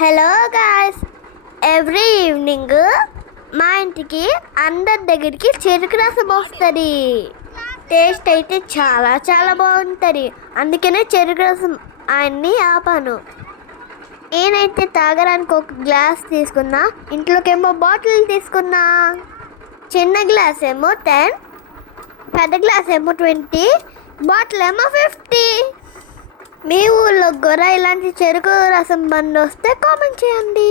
Hello guys, every evening మా ఇంటికి అందరి దగ్గరికి చెరుకు రసం వస్తుంది. టేస్ట్ అయితే చాలా చాలా బాగుంటుంది. అందుకనే చెరుకు రసం ఆయన్ని ఆపాను. నేనైతే తాగడానికి ఒక గ్లాస్ తీసుకున్నా, ఇంట్లోకేమో బాటిల్ తీసుకున్నా. చిన్న గ్లాస్ ఏమో 10, పెద్ద గ్లాస్ ఏమో 20, బాటిల్ ఏమో 50. మీ ఊళ్ళో కూడా ఇలాంటి చెరుకు రసం బండి వస్తే కామెంట్ చేయండి.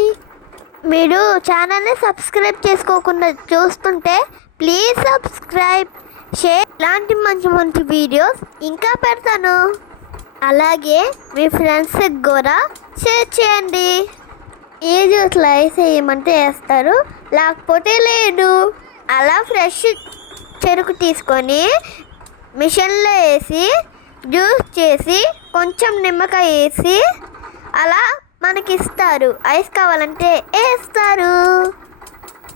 మీరు ఛానల్ని సబ్స్క్రైబ్ చేసుకోకుండా చూస్తుంటే ప్లీజ్ సబ్స్క్రైబ్, షేర్. ఇలాంటి మంచి మంచి వీడియోస్ ఇంకా పెడతాను. అలాగే మీ ఫ్రెండ్స్కి కూడా షేర్ చేయండి. ఈ జ్యూస్లో వేసేయమంటే వేస్తారు, లేకపోతే లేదు. అలా ఫ్రెష్ చెరుకు తీసుకొని మిషన్లో వేసి జ్యూస్ చేసి కొంచెం నిమ్మకాయ వేసి అలా మనకి ఇస్తారు. ఐస్ కావాలంటే వేస్తారు.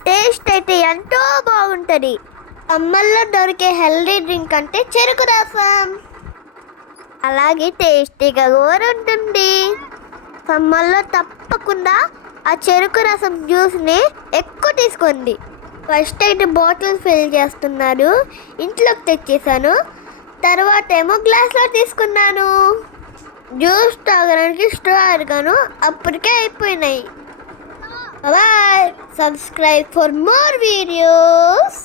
టేస్ట్ అయితే ఎంతో బాగుంటుంది. సమ్మర్లో దొరికే హెల్దీ డ్రింక్ అంటే చెరుకు రసం. అలాగే టేస్టీగా కూడా ఉంటుంది. సమ్మర్లో తప్పకుండా ఆ చెరుకు రసం జ్యూస్ని ఎక్కువ తీసుకోండి. ఫస్ట్ అయితే బాటిల్ ఫిల్ చేస్తున్నారు, ఇంట్లోకి తెచ్చేసాను. తర్వాత ఏమో గ్లాస్లో తీసుకున్నాను. జ్యూస్ తాగడానికి స్ట్రా అడిగాను, అప్పటికే అయిపోయినాయి. Bye, subscribe for more videos.